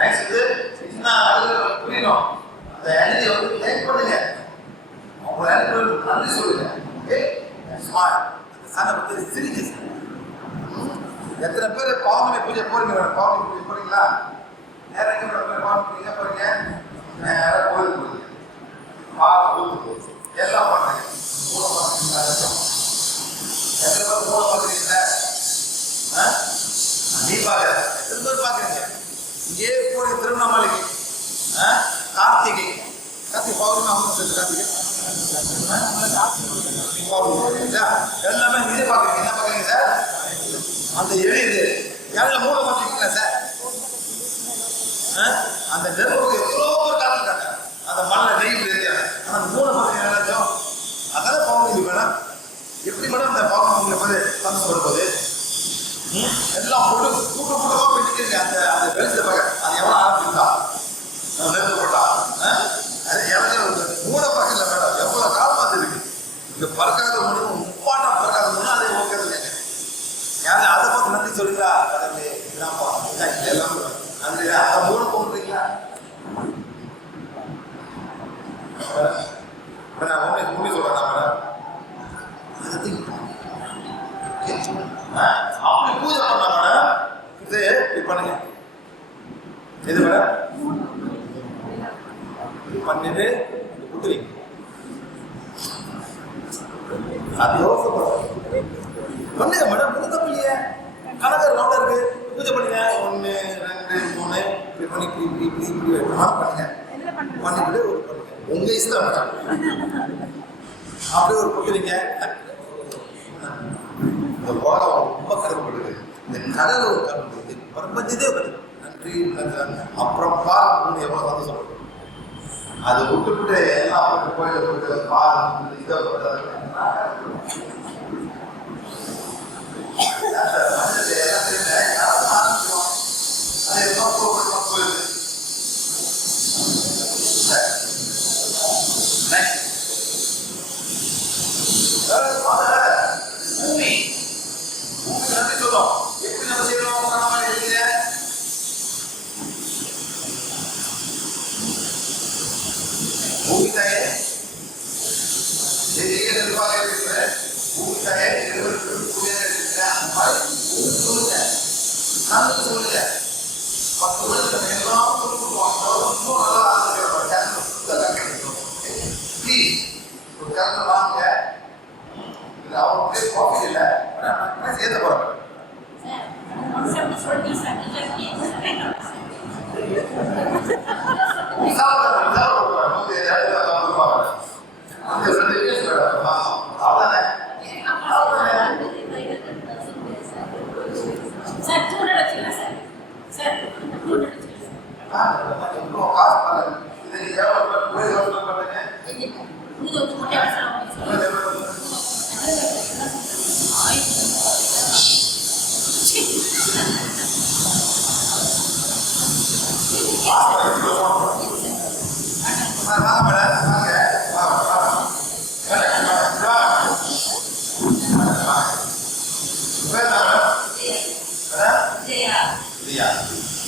இது என்ன புரியணும். அந்த எனர்ஜி வந்து லைக் பண்ணுங்க. அவங்க எனர்ஜி நன்றி சொல்லுங்க. ஓகே ஸ்மார்ட் சனை பற்றி சிரிங்க. எத்தனை பேர் பௌர்ணமி பூஜை போறீங்க? பௌர்ணமி பூஜை போறீங்களா? நேரம் பௌர்ணமி எங்கே போறீங்க? நேரம் கோயிலுக்கு போறீங்க. ஊருக்கு எல்லாம் பண்ணுறீங்க. மூணு பார்க்குறீங்களா? எத்தனை பேர் மூணு பார்க்குறீங்களா? நீ பார்க்குற எத்தனை பேர் பார்க்குறீங்க? இங்கே போய் திருவண்ணாமலைக்கு கார்த்திகை பௌர்ணமி அவங்க சேர்த்து கார்த்திகை எல்லாமே இதே பார்க்குறீங்க. என்ன பார்க்குறீங்க சார்? அந்த எரியுது எல்லாம் மூணு பார்த்துருக்கீங்களா சார்? அந்த நெருப்பு எவ்வளோ ஒரு காத்துட்டாங்க. அந்த மண்ணை நெய்யில் எரியாங்க. ஆனால் அந்த மூணு பார்த்தீங்கன்னா எல்லாத்தையும் அதான் பௌர்ணமி மேடம். எப்படி மேடம் இந்த பௌர்ணமி உங்களுக்கு வந்து சந்தோஷம் வரும்போது எல்லாம் போட்டு கூட்டமாக போயிட்டு அந்த அந்த வெளிச்சத்தை பார்க்க அது எவ்வளோ ஆரம்பிச்சுட்டா நெருப்பு போட்டா அது எவ்வளோ மூணை பார்க்கல மேடம். எவ்வளோ காலமாக அது இருக்கு. இங்கே பறக்காத முடியும் முப்பாட்டா பறக்காத முடியும் அதே ஓகே இருக்காங்க. யாரும் அதை பார்த்து நன்றி சொல்லுங்களா? கடவுளே இதான்ப்பா எல்லாம் நன்றி. அதை மூணு போடுறீங்களா? உண்மை சொல்றேன் மேடம். அப்படி பூஜை பண்ண மேடம். இது இப்படி பண்ணுங்க. எது மேடம்? பண்ணிட்டு கொடுத்துருவீங்க. அது யோசனை பண்ணுங்க மேடம். ஒன்றும் தப்பு இல்லையே. கணக்கு ரவுண்டா இருக்கு. பூஜை பண்ணுங்க. 1 2 3 இப்படி பண்ணி இப்படி பண்ணுங்க. பண்ணிட்டு ஒரு பண்ணுங்க. உங்க இஷ்டம் மேடம். அப்படியே ஒரு கொடுக்குறீங்க. இந்த உலகம் ரொம்ப கருப்படுது. இந்த கடல் ஒரு கருப்படுது. பிரபஞ்சதே நன்றி அப்புறம் பால் எவ்வளோ சந்தோஷம். அதை விட்டுவிட்டு எல்லாம் கோயிலை விட்டு பால் இதை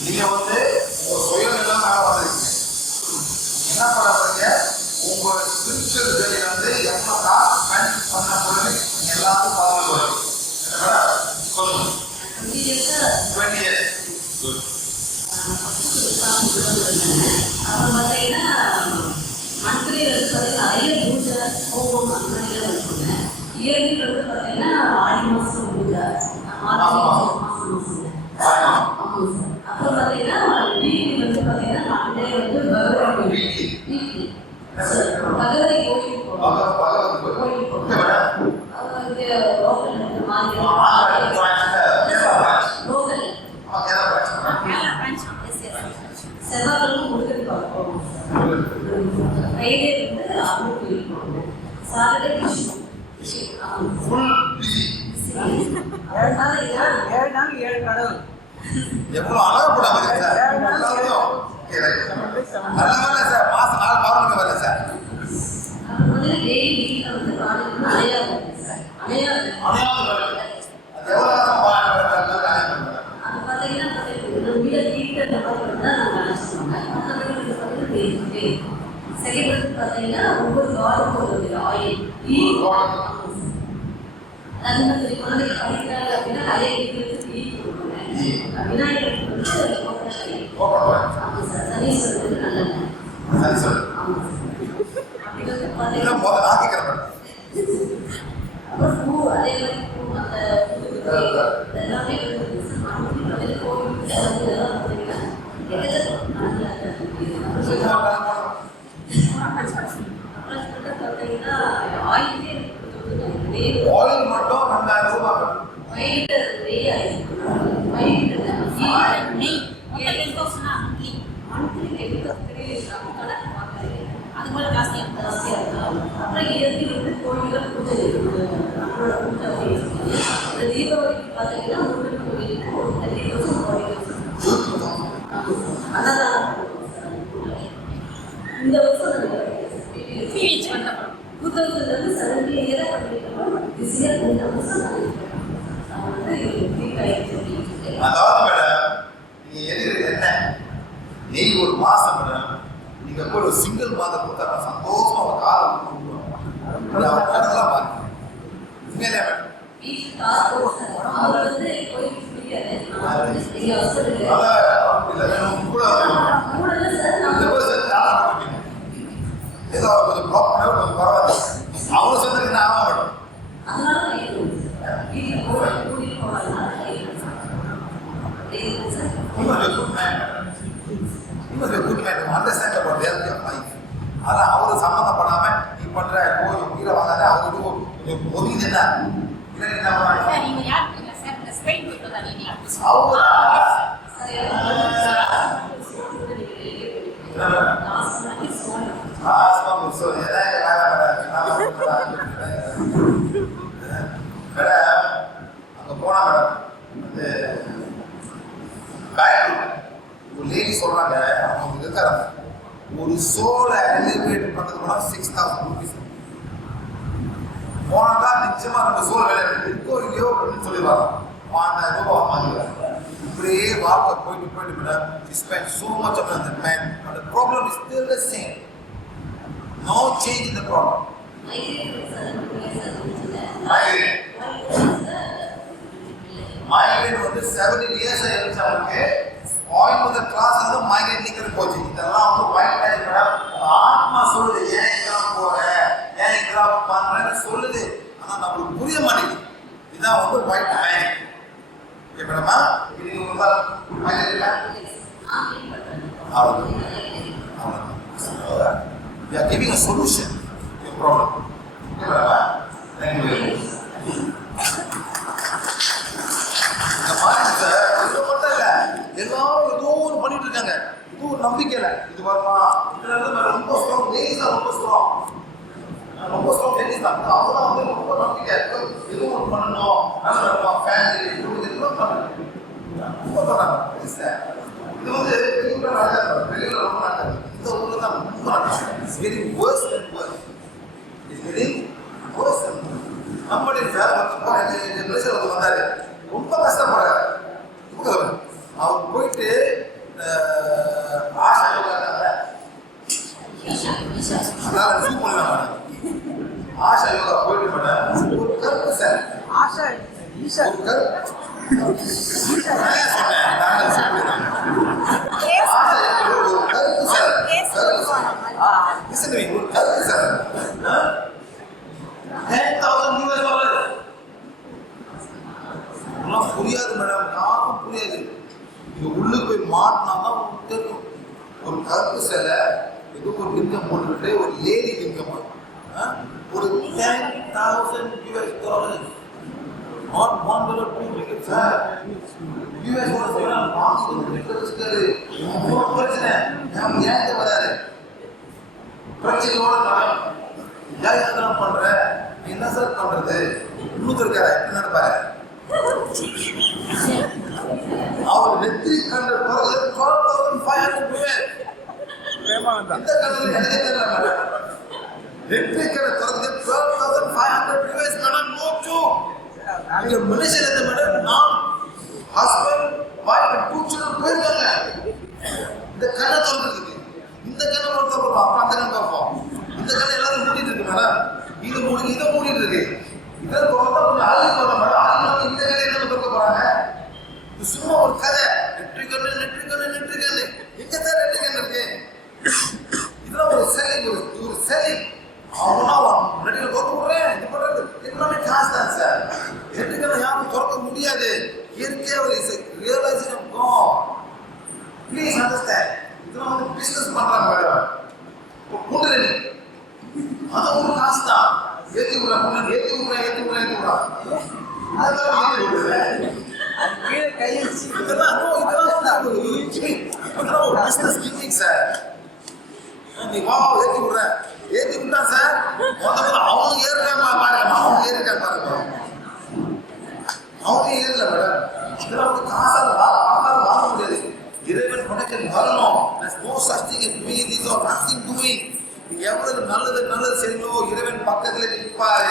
நீங்க வந்து சுயநிலம் வந்திருக்கீங்க. என்ன பண்ண போறீங்க? உங்க ஸ்பிரிச்சுவல் ஜர்னி வந்து எவ்வளோ காசு ஸ்பெண்ட் பண்ண போறது எல்லாரும் பார்த்து வரும். சொல்லுங்க. 20 years. Good. அப்புறம் பார்த்தீங்கன்னா மந்த்லி வந்து பார்த்தீங்கன்னா நிறைய பூஜை ஹோமம் அந்த மாதிரிலாம் இருக்குங்க. இயர்லி வந்து பார்த்தீங்கன்னா 6 மாதம் பூஜை மாதம் அப்புறம் பார்த்தீங்கன்னா வீக்லி வந்து பார்த்தீங்கன்னா மண்டே வந்து பகவதி கோயில் லோக்கல் செவ்வாய்க்கிழமை கொடுத்துட்டு பார்ப்போம். ஃப்ரைடே வந்து அம்மன் கோயில் போகணும். சாட்டர்டே கிருஷ்ணன் எவ்வளோ அழகப்படாம சார். நல்ல சார். மாசம் 4 பௌர்ணமி வரல சார். அது பார்த்தீங்கன்னா இந்த மாதிரி வந்து நாங்கள் அனௌன்ஸ் பண்ணோம். மற்றபடி வந்து பார்த்தீங்கன்னா பேசிக்கிட்டே இருக்கும். செகண்ட் வந்து பார்த்தீங்கன்னா ஒவ்வொரு கார்டுக்கும் ஒரு ஆயில் அது வந்து குழந்தைங்க படிக்கிறாங்க அப்படின்னா நிறைய வீட்டுக்கு கொடுக்குங்க. விநாயகருக்கு வந்து ஆமாம் சார், சனீஸ்வரர் வந்து நல்லெண்ணெய். ஆமாம் அப்படி வந்து பார்த்தீங்கன்னா அப்புறம் பூ, அதே மாதிரி பூ, அந்த எல்லாமே வந்து கோவிலுக்கு செலவு இதெல்லாம் பார்த்தீங்கன்னா அப்புறம் பார்த்தீங்கன்னா ஆயிலே ஆயில் மட்டும் 2000 ரூபாய். அது போல ஜாஸ்தியாக அப்புறம் இயற்கை வந்து கோழிகள் பூஜை நம்மளோட பூஜை இந்த தீபாவளிக்கு பார்த்தீங்கன்னா முருகன் கோவிலுக்கு ஒரு 30,000 கோழிகள் அதான் இந்த வருஷம் 2017 இயரை பண்ணிருக்கோம். திஸ் இயர் இந்த வருஷம் வந்து அதாவது மேடம் நீங்க எதிர்க்கு என்ன நீங்க ஒரு மாசம் மேடம் நீங்க போய் ஒரு சிங்கிள் மாதம் கொடுத்தா சந்தோஷமா ஒரு காலம் கொடுக்குறோம் கடலாம் பாருங்க உண்மையிலே மேடம் அவர் வந்து கோயிலுக்கு பிடிக்காது ஏதோ கொஞ்சம் ப்ளாக் பண்ண கொஞ்சம் பரவாயில்ல அவங்க சொன்னதுக்கு நான் ஆக மாட்டோம். அதான் அவரு சம்மந்தப்படாம நீ பண்ற உயிரை வாங்காத அவருக்கு ஒதுக்குது என்ன மேடம் அங்க போனா மேடம் வந்து ஒரு லேடி சொல்றாங்க அவங்க இருக்காங்க ஒரு சோலை எலிவேட் பண்றது போனா 6,000 rupees போனா நிச்சயமா நம்ம சோல் வேலை இருக்கோ இல்லையோ அப்படின்னு சொல்லிடுவாங்க 1000 ரூபாய் வாங்கிடுவாங்க. இப்படியே வாழ்க்கை போயிட்டு madam she spent so much on the man but the problem is still the same. No change in the problem. Migraine வந்து 17 years எழுதிச்சாங்க ஆயில் கிளாஸ் வந்து மைக்ரேன் நிக்கிறது போச்சு. இதெல்லாம் வந்து ஒயிட் லைட் மேடம் ஆத்மா சொல்லுது ஏன் இதெல்லாம் போற ஏன் இதெல்லாம் பண்றேன்னு சொல்லுது. ஆனா நம்மளுக்கு புரிய மாட்டேங்குது. இதான் வந்து ஒயிட் லைட். ஓகே மேடமா இது உங்க மைக்ரேன் அவ்வளோ we are giving a solution to your problem. Okay madam, thank you very much. இந்த மாதிரி சார் இது மட்டும் இல்ல எல்லாரும் ஏதோ ஒன்று பண்ணிட்டு இருக்காங்க. இது ஒரு நம்பிக்கை இல்லை இது வருமா ரொம்ப ஸ்ட்ராங் லேடிஸ் தான் ரொம்ப ஸ்ட்ராங் லேடிஸ் தான் அவங்க தான் வந்து ரொம்ப நம்பிக்கை ஏதோ ஒன்று பண்ணணும் நல்லா ஃபேமிலி இதெல்லாம் பண்ணணும் ரொம்ப பண்ணாங்க. இது வந்து வெளியூர்ல நடக்காது வெளியூர்ல ரொம்ப நடக்காது இந்த ஊர்ல தான் ரொம்ப நடக்கும். It's getting worse and worse. It's getting worse and worse. நம்முடைய பிரச்சனை வந்தாரு ரொம்ப கஷ்டப்படுறாரு. அவர் போயிட்டு ஆஷா யோகா அதனால ஜூம் பண்ணலாம் ஆஷா யோகா போயிட்டு மேடம் ஒரு கருப்பு சார் ஆஷா ஒரு கருப்பு புரியாது மேடம் யாரும் புரியாது. இங்க உள்ளுக்கு போய் மாட்டினாதான் தெரியும். ஒரு கருப்பு சிலை ஏதோ ஒரு லிங்கம் போட்டுக்கிட்டு ஒரு லேடி லிங்கம் ஒரு $10,000 not $1 $2 சார் US பிரச்சனை ஏன் வராது பிரச்சனையோட ஏன் பண்ற என்ன சார் பண்றது இன்னும் இருக்காரு எப்படி நடப்பாரு அவர் நெற்றி கண்ட பிறகு 12,500 இந்த கண்ணில் எனக்கு தெரியல நெற்றி கண்ட பிறகு 12,500 மேடம் நோச்சு இங்க மலேசியால இருந்து மேடம் நான் ஹஸ்பண்ட் வைஃப் 2 children போயிருக்காங்க இந்த கண்ணை திறந்துருக்கு, இந்த கண்ணை ஒரு திறப்போம், அப்புறம் அந்த கண்ணை திறப்போம். இந்த கண்ணை எல்லாரும் மூடிட்டு இருக்கு மேடம், இது மூடி இதை மூடிட்டு இருக்கு. இதை திறந்தா கொஞ்சம் ஆளு போடுற மேடம், ஆளு இந்த கண்ணை என்ன திறக்க போறாங்க? இது சும்மா ஒரு கதை. நெற்றிக்கண்ணு நெற்றிக்கண்ணு நெற்றிக்கண்ணு, எங்க சார் நெற்றிக்கண்ணு இருக்கு? இதெல்லாம் ஒரு செல்லிங், ஒரு செல்லிங். அவனா நெட்டில திறக்க போறேன், இது பண்றது எல்லாமே காசு தான் சார். நெற்றிக்கண்ணை யாரும் திறக்க முடியாது. இயற்கையா ஒரு realisation of God. Please understand. இதெல்லாம் வந்து பிசினஸ் பண்றாங்க மேடம். குண்டலினி அது ஒரு காசு தான். ஏற்றி விடுறா குண்டலினி, ஏற்றி விடுறா ஏற்றி விடுறா ஏற்றி விடுறா, அதெல்லாம் ஏற்றி விடுறேன். கீழே கையெழுச்சி இதெல்லாம் ஒரு பிசினஸ் கிங்கிங் சார். நீ வா ஏற்றி விடுறேன், ஏற்றி விட்டா சார் முதல்ல அவங்க ஏறுறாங்க பாருங்க, அவங்க ஏறிட்டாங்க பாருங்க, அவங்க ஏறல மேடம். இதெல்லாம் வந்து காசால வாங்க முடியாது. இறைவன் படைக்க வரணும். No such thing is me, this are nothing doing. நீங்க எவ்வளவு நல்லது நல்லது செய்யணும், இறைவன் பக்கத்துல நிற்பாரு.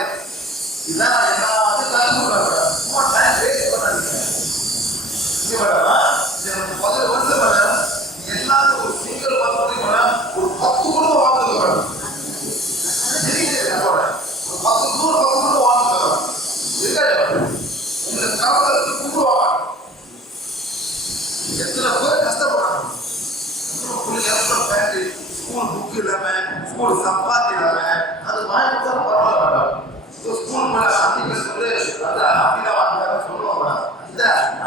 இதான் எல்லாத்தையும் கலந்துடுறாங்க. சும்மா டைம் வேஸ்ட் பண்ணாதீங்க. இங்க மேடம், இந்த 10 வருஷம் மேடம், எல்லாரும் ஒரு சிங்கிள் பர்சன் மேடம் ஒரு 10 குடும்பம் வாழ்ந்துருக்கு மேடம். ஒரு 10 குடும்பம் வாழ்ந்துருக்கு இருக்காது. இந்த காலத்துல கூப்பிடுவாங்க. எத்தனை பேர் கஷ்டப்படுறாங்க. ஸ்கூல் புக் இல்லாம, ஸ்கூல் சப்பாத்தி இல்லாம, அது வாங்கி தான் பரவாயில்ல. ஸ்கூல் மேல அப்படிங்கிற சொல்லி அந்த அப்படிதான் வாங்க சொல்லுவாங்க.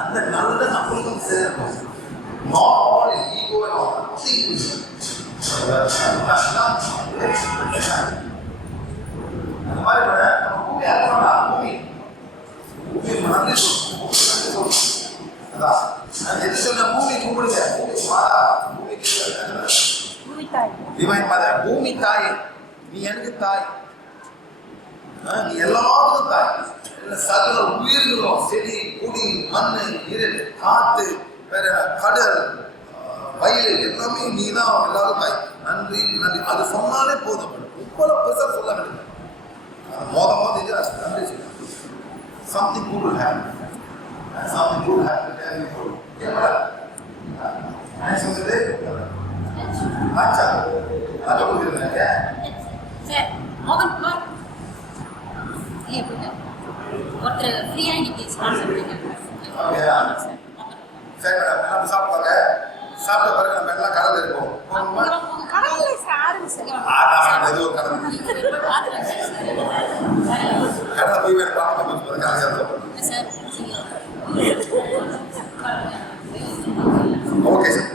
அந்த நல்லதை நம்மளுக்கும் சேரணும். Not all is ego and all. அந்த மாதிரி நம்ம பூமி அர்ப்பணா, பூமி நன்றி சொல்லணும். அதான் நான் எது சொன்ன, பூமி கும்பிடுங்க, பூமி மாதா, டிவைன் மதர், பூமி தாய், நீ எனக்கு தாய், நீ எல்லாருக்கும் தாய். சகல உயிர்களும், செடி கொடி மண்ணு இருள் காத்து வேற கடல் வயல் எல்லாமே நீ தான் எல்லாரும் தாய். நன்றி நன்றி, அது சொன்னாலே போதும். இவ்வளவு பெருசா சொல்ல வேண்டும். மோத இது நன்றி சொல்ல. Something good will happen. Something good will happen. நான் சொல்றது ஆச்சா அது கொடுக்குறேன் சார். மோகன் குமார் ஒருத்தர் ஃப்ரீயா இன்னைக்கு ஸ்பான்சர் பண்ணிருக்காங்க. சரி மேடம், நம்ம சாப்பிடுவாங்க. சாப்பிட்ட பிறகு நம்ம எல்லாம் கடல் இருப்போம். கடல்ல சாருங்க சார். ஏதோ ஒரு கடல் பாத்துறேன் சார். கடலை போய் வேறு பார்க்க கடல் சார் ஓகே சார்.